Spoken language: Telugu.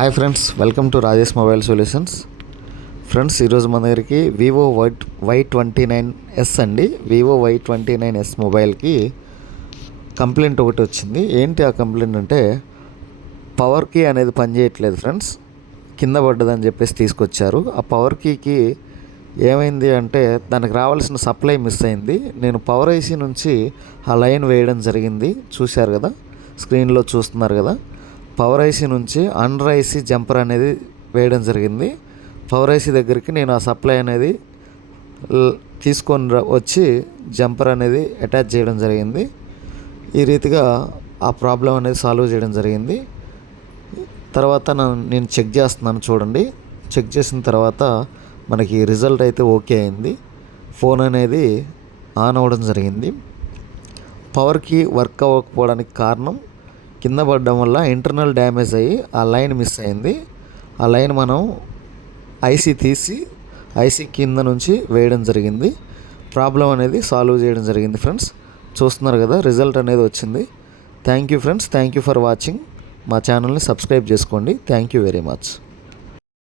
Hi friends, welcome to Rajesh mobile solutions. Friends, ఈరోజు మన దగ్గరికి వివో Y29s అండి. వివో Y29s మొబైల్కి కంప్లైంట్ ఒకటి వచ్చింది. ఏంటి ఆ కంప్లైంట్ అంటే పవర్ కీ అనేది పనిచేయట్లేదు ఫ్రెండ్స్. కింద పడ్డదని చెప్పేసి తీసుకొచ్చారు. ఆ పవర్ కీకి ఏమైంది అంటే దానికి రావాల్సిన సప్లై మిస్ అయింది. నేను పవర్ ఐసీ నుంచి ఆ లైన్ వేయడం జరిగింది. చూశారు కదా, స్క్రీన్లో చూస్తున్నారు కదా. పవర్ ఐసీ నుంచి అండర్ ఐసీ జంపర్ అనేది వేయడం జరిగింది. పవర్ ఐసీ దగ్గరికి నేను ఆ సప్లై అనేది తీసుకొని వచ్చి జంపర్ అనేది అటాచ్ చేయడం జరిగింది. ఈ రీతిగా ఆ ప్రాబ్లం అనేది సాల్వ్ చేయడం జరిగింది. తర్వాత నేను చెక్ చేస్తున్నాను, చూడండి. చెక్ చేసిన తర్వాత మనకి రిజల్ట్ అయితే ఓకే అయింది. ఫోన్ అనేది ఆన్ అవ్వడం జరిగింది. పవర్కి వర్క్ అవ్వకపోవడానికి కారణం కింద పడడం వల్ల ఇంటర్నల్ డ్యామేజ్ అయ్యి ఆ లైన్ మిస్ అయింది. ఆ లైన్ మనం ఐసీ తీసి ఐసీ కింద నుంచి వేయడం జరిగింది. ప్రాబ్లం అనేది సాల్వ్ చేయడం జరిగింది ఫ్రెండ్స్. చూస్తున్నారు కదా, రిజల్ట్ అనేది వచ్చింది. Thank you friends, thank you for watching. మా ఛానల్ని సబ్స్క్రైబ్ చేసుకోండి. Thank you very much.